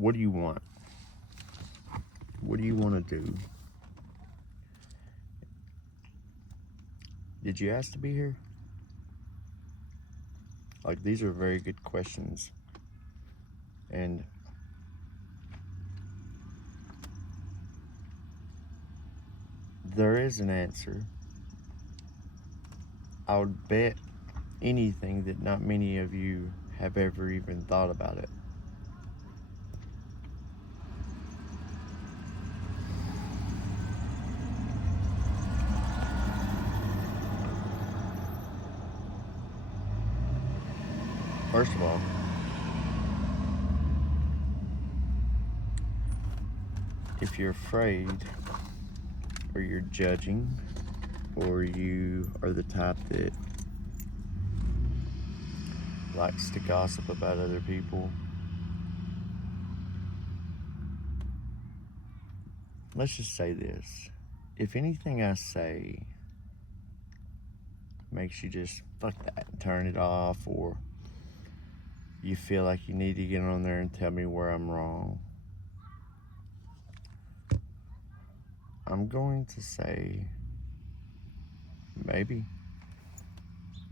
What do you want? What do you want to do? Did you ask to be here? Like, these are very good questions. And there is an answer. I would bet anything that not many of you have ever even thought about it. First of all, if you're afraid, or you're judging, or you are the type that likes to gossip about other people, let's just say this. If anything I say makes you just fuck that and turn it off, or you feel like you need to get on there and tell me where I'm wrong, I'm going to say maybe,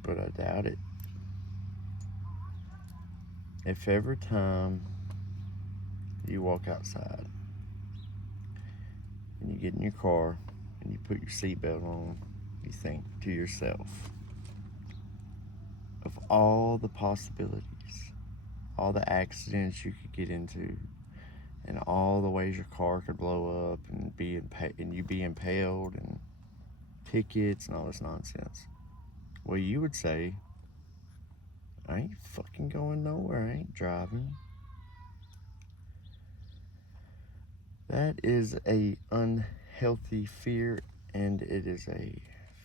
but I doubt it. If every time you walk outside and you get in your car and you put your seatbelt on, you think to yourself of all the possibilities, all the accidents you could get into, and all the ways your car could blow up and you be impaled and tickets and all this nonsense. Well, you would say, I ain't fucking going nowhere. I ain't driving. That is a unhealthy fear, and it is a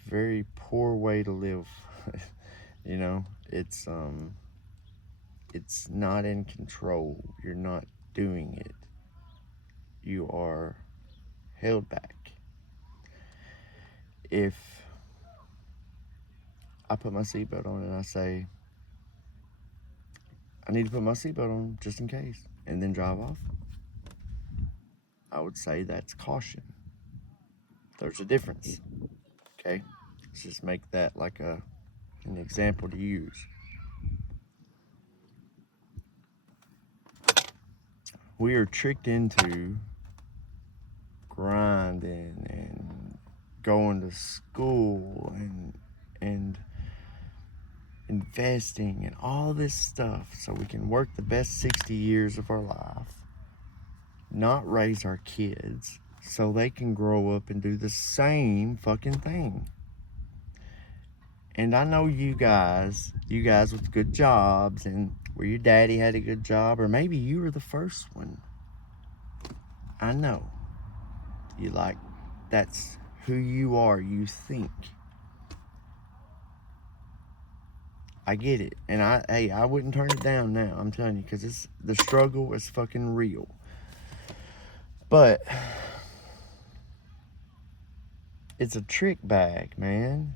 very poor way to live. You know, it's not in control. You're not doing it. You are held back. If I put my seatbelt on and I say, I need to put my seatbelt on just in case, and then drive off, I would say that's caution. There's a difference, okay? Let's just make that like an example to use. We are tricked into grinding and going to school and investing and all this stuff so we can work the best 60 years of our life, not raise our kids so they can grow up and do the same fucking thing. And I know you guys with good jobs, and where your daddy had a good job, or maybe you were the first one. I know. You like, that's who you are, you think. I get it. And I wouldn't turn it down now, I'm telling you, because the struggle is fucking real. But it's a trick bag, man.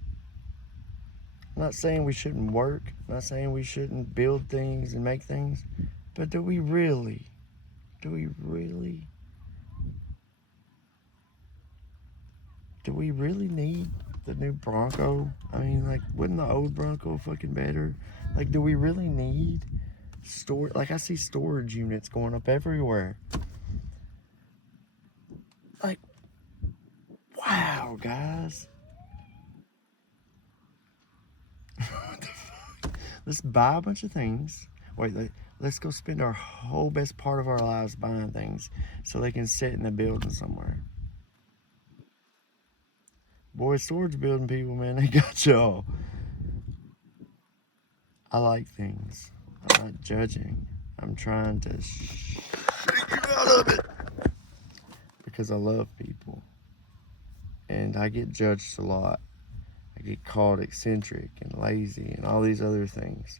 I'm not saying we shouldn't work. I'm not saying we shouldn't build things and make things. But do we really need the new Bronco? I mean, like, wasn't the old Bronco fucking better? Like, do we really need like, I see storage units going up everywhere. Like, wow, guys. What the fuck? Let's buy a bunch of things. Wait, let's go spend our whole best part of our lives buying things so they can sit in a building somewhere. Boy, storage building people, man, they got y'all. I like things. I'm not judging. I'm trying to shake you out of it. Because I love people. And I get judged a lot. I get called eccentric and lazy and all these other things.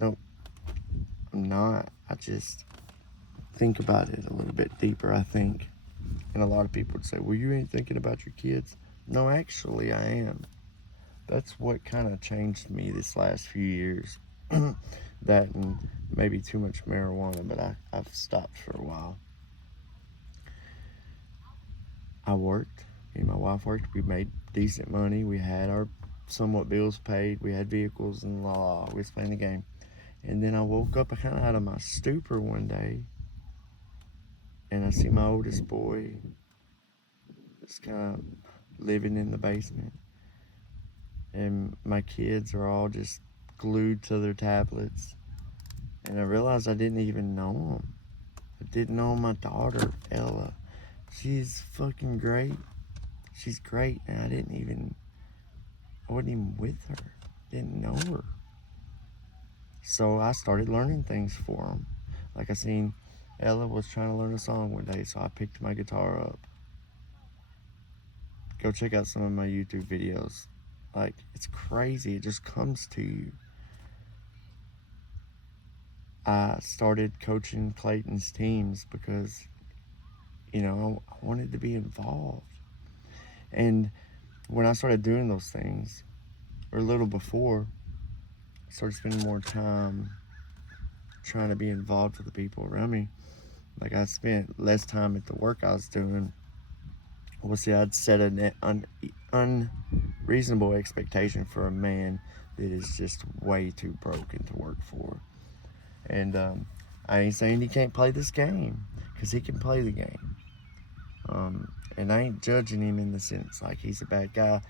I'm not. I just think about it a little bit deeper, I think. And a lot of people would say, well, you ain't thinking about your kids. No, actually, I am. That's what kind of changed me this last few years. That and maybe too much marijuana, but I've stopped for a while. I worked. Me and my wife worked. We made decent money. We had our somewhat bills paid. We had vehicles and we was playing the game. And then I woke up kind of out of my stupor one day, and I see my oldest boy just kind of living in the basement. And my kids are all just glued to their tablets. And I realized I didn't even know them. I didn't know my daughter, Ella. She's fucking great. She's great, and I wasn't even with her. Didn't know her. So I started learning things for them. Like I seen Ella was trying to learn a song one day, so I picked my guitar up. Go check out some of my YouTube videos. Like, it's crazy. It just comes to you. I started coaching Clayton's teams because, I wanted to be involved. And when I started doing those things, or a little before, I started spending more time trying to be involved with the people around me. Like, I spent less time at the work I was doing. Well, see, I'd set an unreasonable expectation for a man that is just way too broken to work for. And I ain't saying he can't play this game, because he can play the game. And I ain't judging him in the sense like he's a bad guy.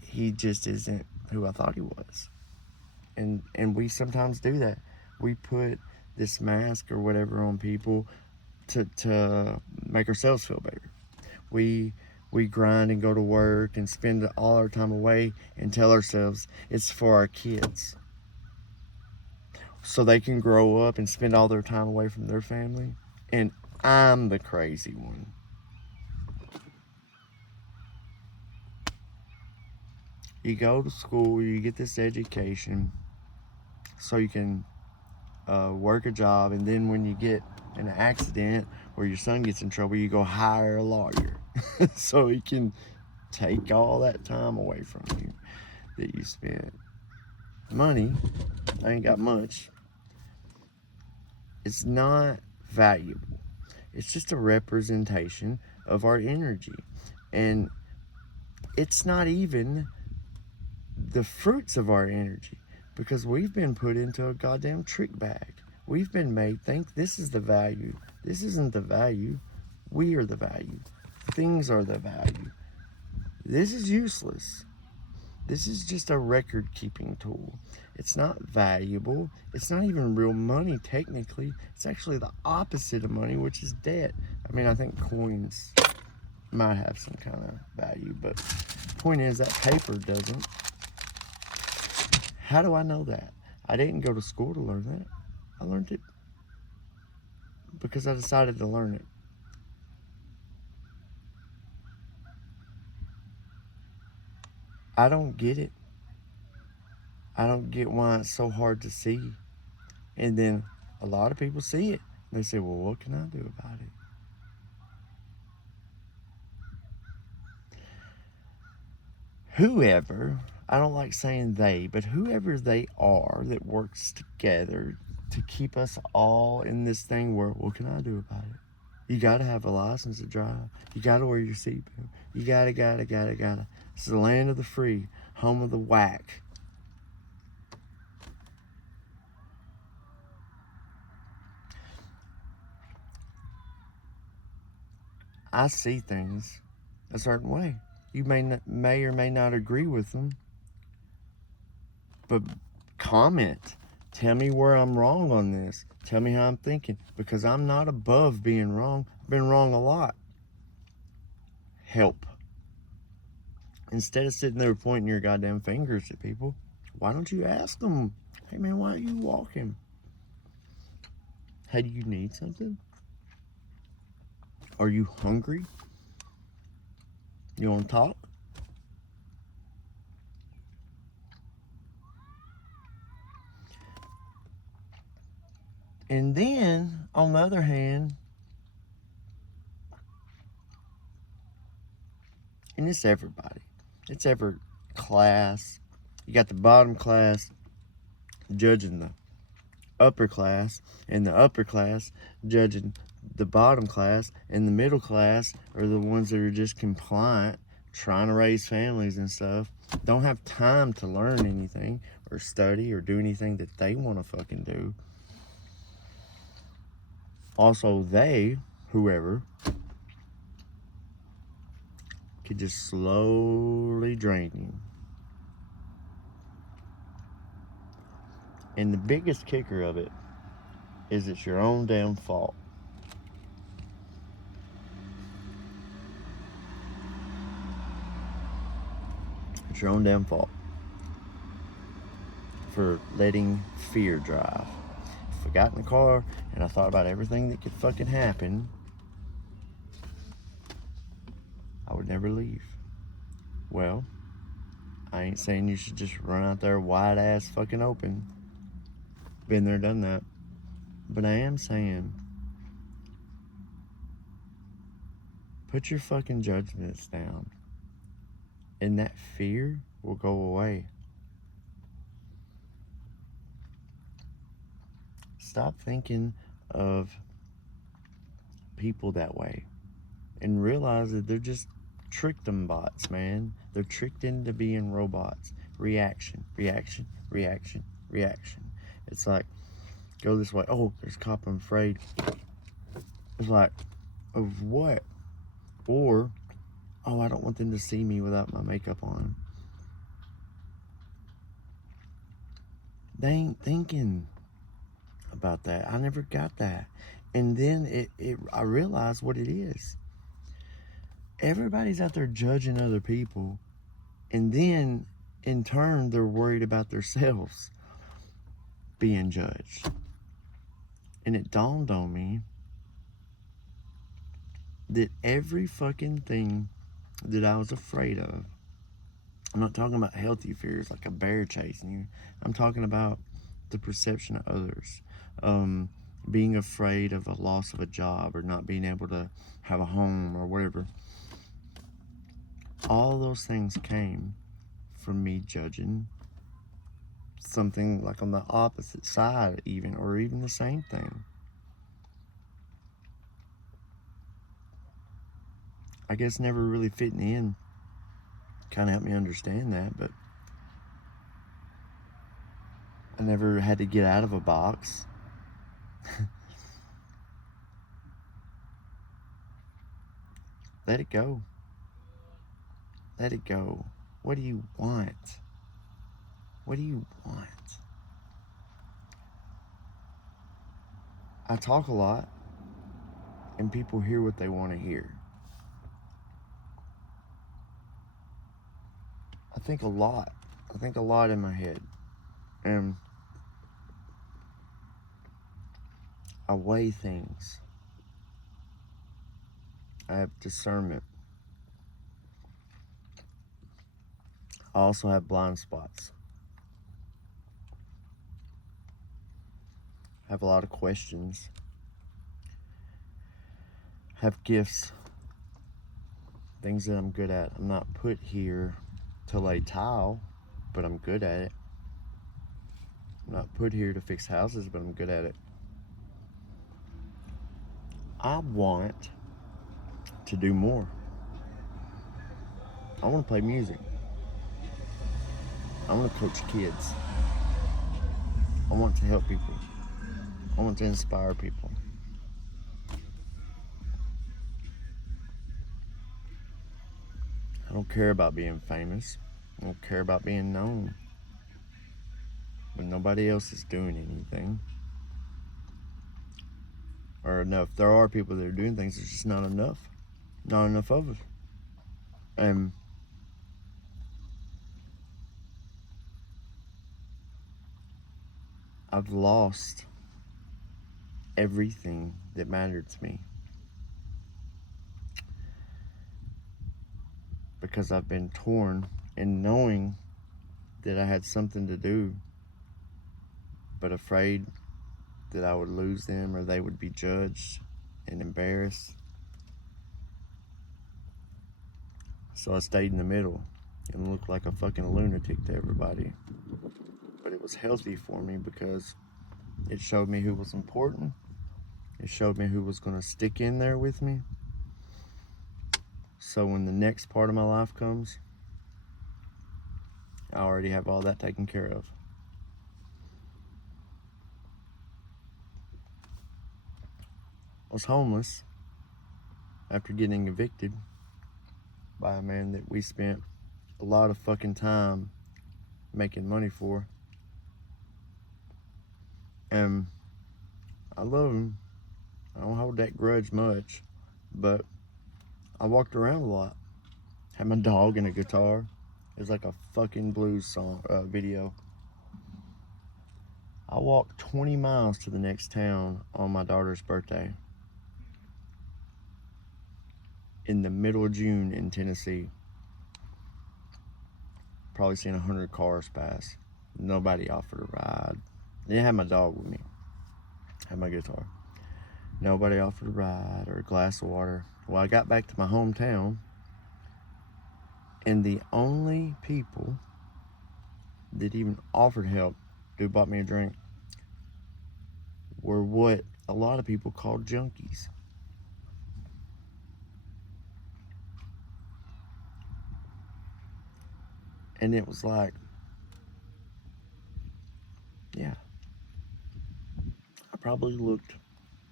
He just isn't who I thought he was. And we sometimes do that. We put this mask or whatever on people to make ourselves feel better. We grind and go to work and spend all our time away and tell ourselves it's for our kids, so they can grow up and spend all their time away from their family. And I'm the crazy one. You go to school, you get this education so you can work a job, and then when you get in an accident or your son gets in trouble, you go hire a lawyer so he can take all that time away from you that you spent. Money, I ain't got much. It's not valuable. It's just a representation of our energy. And it's not even the fruits of our energy, because we've been put into a goddamn trick bag. We've been made think this is the value. This isn't the value. We are the value. Things are the value. This is useless. This is just a record keeping tool. It's not valuable. It's not even real money technically. It's actually the opposite of money, which is debt. I mean, I think coins might have some kind of value, but the point is that paper doesn't. How do I know that? I didn't go to school to learn that. I learned it because I decided to learn it. I don't get it. I don't get why it's so hard to see. And then a lot of people see it. They say, well, what can I do about it? Whoever, I don't like saying they, but whoever they are that works together to keep us all in this thing where, what can I do about it? You gotta have a license to drive. You gotta wear your seatbelt. You gotta. It's the land of the free, home of the whack. I see things a certain way. You may or may not agree with them, but comment. Tell me where I'm wrong on this. Tell me how I'm thinking, because I'm not above being wrong. I've been wrong a lot. Help. Instead of sitting there pointing your goddamn fingers at people, why don't you ask them, hey man, why are you walking? Hey, do you need something? Are you hungry? You want to talk? And then, on the other hand, and it's everybody, it's every class. You got the bottom class judging the upper class, and the upper class judging the bottom class, and the middle class are the ones that are just compliant, trying to raise families and stuff, don't have time to learn anything or study or do anything that they want to fucking do. Also, whoever, could just slowly drain you. And the biggest kicker of it is it's your own damn fault. It's your own damn fault for letting fear drive. If I got in the car and I thought about everything that could fucking happen, I would never leave. Well, I ain't saying you should just run out there wide ass fucking open. Been there, done that. But I am saying, put your fucking judgments down, and that fear will go away. Stop thinking of people that way and realize that they're just tricked them bots, man. They're tricked into being robots. Reaction, reaction, reaction, reaction. It's like, go this way. Oh, there's a cop, I'm afraid. It's like, of what? Or, oh, I don't want them to see me without my makeup on. They ain't thinking about that. I never got that. And then I realized what it is. Everybody's out there judging other people, and then in turn they're worried about themselves being judged. And it dawned on me that every fucking thing that I was afraid of, I'm not talking about healthy fears like a bear chasing you. I'm talking about the perception of others. Being afraid of a loss of a job or not being able to have a home or whatever. All those things came from me judging something like on the opposite side even, or even the same thing. I guess never really fitting in kind of helped me understand that, but I never had to get out of a box. Let it go. Let it go. What do you want? What do you want? I talk a lot, and people hear what they want to hear. I think a lot. I think a lot in my head. And I weigh things. I have discernment. I also have blind spots. I have a lot of questions. I have gifts. Things that I'm good at. I'm not put here to lay tile, but I'm good at it. I'm not put here to fix houses, but I'm good at it. I want to do more. I want to play music. I want to coach kids. I want to help people. I want to inspire people. I don't care about being famous. I don't care about being known. When nobody else is doing anything. Or enough. There are people that are doing things, there's just not enough. Not enough of it. And I've lost everything that mattered to me. Because I've been torn in knowing that I had something to do, but afraid that I would lose them or they would be judged and embarrassed. So I stayed in the middle and looked like a fucking lunatic to everybody. But it was healthy for me because It showed me who was important. It showed me who was going to stick in there with me. So when the next part of my life comes, I already have all that taken care of. I was homeless after getting evicted by a man that we spent a lot of fucking time making money for. And I love him. I don't hold that grudge much, but I walked around a lot. Had my dog and a guitar. It was like a fucking blues song video. I walked 20 miles to the next town on my daughter's birthday in the middle of June in Tennessee. Probably seen 100 cars pass. Nobody offered a ride. I didn't have my dog with me. I had my guitar. Nobody offered a ride or a glass of water. Well, I got back to my hometown, and the only people that even offered help, dude bought me a drink, were what a lot of people called junkies. And it was like, yeah, I probably looked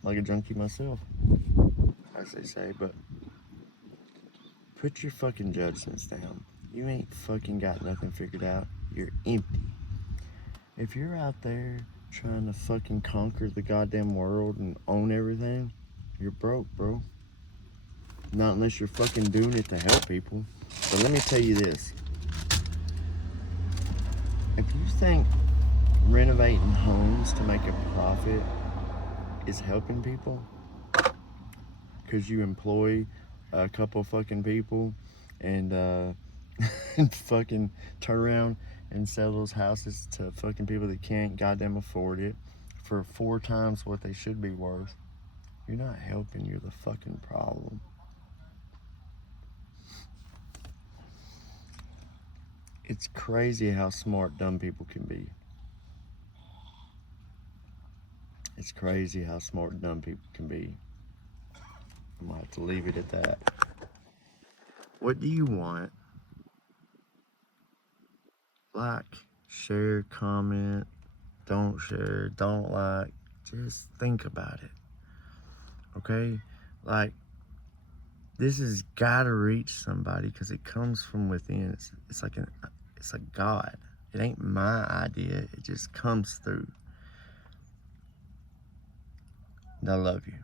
like a junkie myself, as they say, but put your fucking judgments down. You ain't fucking got nothing figured out. You're empty. If you're out there trying to fucking conquer the goddamn world and own everything, you're broke, bro. Not unless you're fucking doing it to help people. But let me tell you this. If you think renovating homes to make a profit is helping people, because you employ a couple fucking people and and fucking turn around and sell those houses to fucking people that can't goddamn afford it for 4 times what they should be worth, you're not helping, you're the fucking problem. It's crazy how smart dumb people can be. It's crazy how smart dumb people can be. I'm gonna have to leave it at that. What do you want? Like, share, comment, don't share, don't like. Just think about it. Okay? Like, this has got to reach somebody because it comes from within. It's like God. It ain't my idea. It just comes through. And I love you.